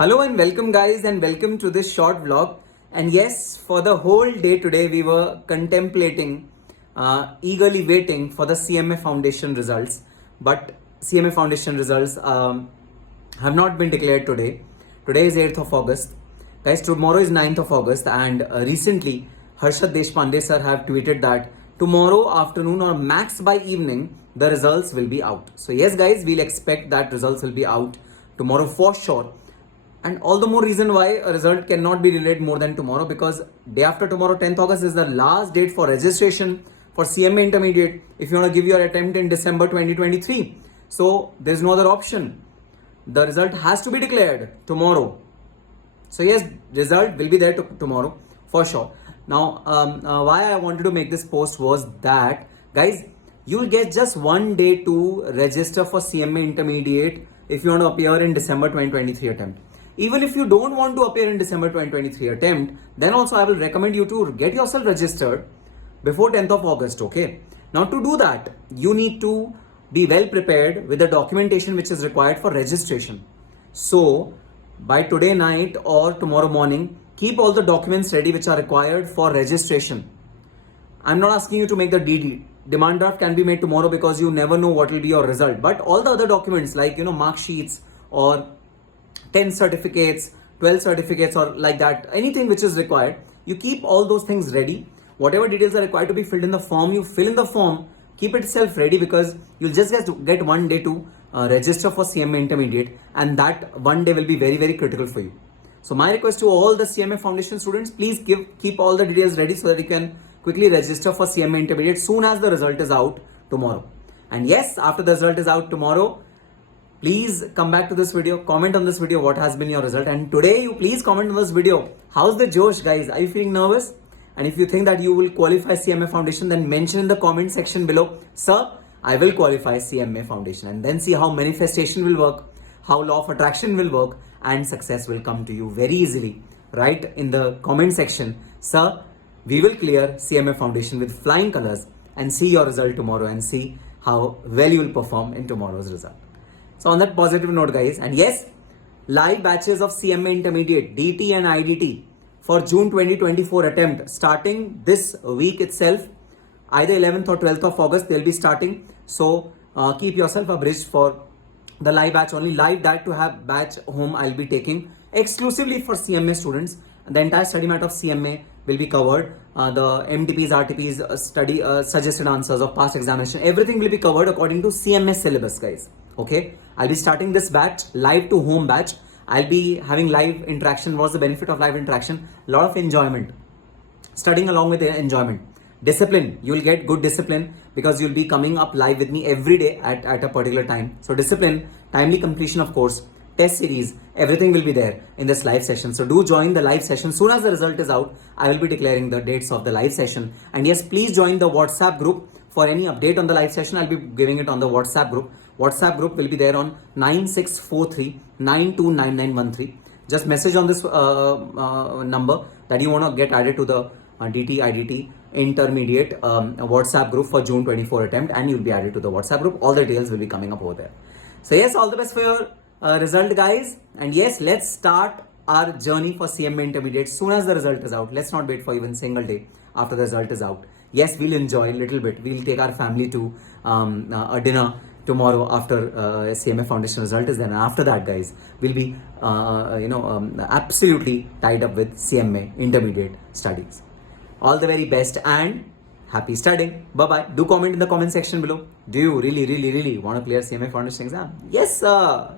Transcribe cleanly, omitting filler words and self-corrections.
Hello and welcome guys and welcome to this short vlog. And yes, for the whole day today we were contemplating, eagerly waiting for the CMA Foundation results. But CMA Foundation results have not been declared today. Today is 8th of August. Guys, tomorrow is 9th of August and recently Harshad Deshpande sir have tweeted that tomorrow afternoon or max by evening the results will be out. So yes guys, we'll expect that results will be out tomorrow for sure. And all the more reason why a result cannot be delayed more than tomorrow, because day after tomorrow, 10th August, is the last date for registration for CMA Intermediate if you want to give your attempt in December 2023. So there's no other option. The result has to be declared tomorrow. So yes, result will be there tomorrow for sure. Now, why I wanted to make this post was that, guys, you'll get just one day to register for CMA Intermediate if you want to appear in December 2023 attempt. Even if you don't want to appear in December 2023 attempt, then also I will recommend you to get yourself registered before 10th of August, okay? Now to do that, you need to be well prepared with the documentation which is required for registration. So, by today night or tomorrow morning, keep all the documents ready which are required for registration. I'm not asking you to make the DD. Demand draft can be made tomorrow because you never know what will be your result. But all the other documents like, mark sheets or 10 certificates, 12 certificates or like that, anything which is required, you keep all those things ready. Whatever details are required to be filled in the form, you fill in the form, keep itself ready because you'll just get one day to register for CMA Intermediate, and that one day will be very, very critical for you. So my request to all the CMA Foundation students, please keep all the details ready so that you can quickly register for CMA Intermediate soon as the result is out tomorrow. And yes, after the result is out tomorrow, please come back to this video, comment on this video what has been your result, and today you please comment on this video. How's the Josh, guys? Are you feeling nervous? And if you think that you will qualify CMA Foundation, then mention in the comment section below, sir, I will qualify CMA Foundation, and then see how manifestation will work, how law of attraction will work, and success will come to you very easily. Write in the comment section, sir, we will clear CMA Foundation with flying colors, and see your result tomorrow and see how well you will perform in tomorrow's result. So on that positive note, guys, and yes, live batches of CMA Intermediate, DT and IDT for June 2024 attempt starting this week itself, either 11th or 12th of August, they'll be starting. So keep yourself abreast for the live batch. Only live that to have batch home I'll be taking exclusively for CMA students. The entire study mat of CMA will be covered. The MTPs, RTPs, study suggested answers of past examination, everything will be covered according to CMA syllabus, guys. Okay, I'll be starting this batch, live to home batch. I'll be having live interaction. What's the benefit of live interaction? A lot of enjoyment. Studying along with the enjoyment. Discipline. You'll get good discipline because you'll be coming up live with me every day at a particular time. So discipline, timely completion of course, test series, everything will be there in this live session. So do join the live session. Soon as the result is out, I will be declaring the dates of the live session. And yes, please join the WhatsApp group for any update on the live session. I'll be giving it on the WhatsApp group. WhatsApp group will be there on 9643 929913. Just message on this number that you want to get added to the DT IDT intermediate WhatsApp group for June 24 attempt, and you'll be added to the WhatsApp group. All the details will be coming up over there. So yes, all the best for your result, guys. And yes, let's start our journey for CMA Intermediate soon as the result is out. Let's not wait for even single day after the result is out. Yes, we'll enjoy a little bit. We'll take our family to a dinner tomorrow after CMA Foundation result is there. And after that, guys, we'll be absolutely tied up with CMA Intermediate studies. All the very best and happy studying. Bye-bye. Do comment in the comment section below. Do you really want to clear CMA Foundation exam? Yes, sir.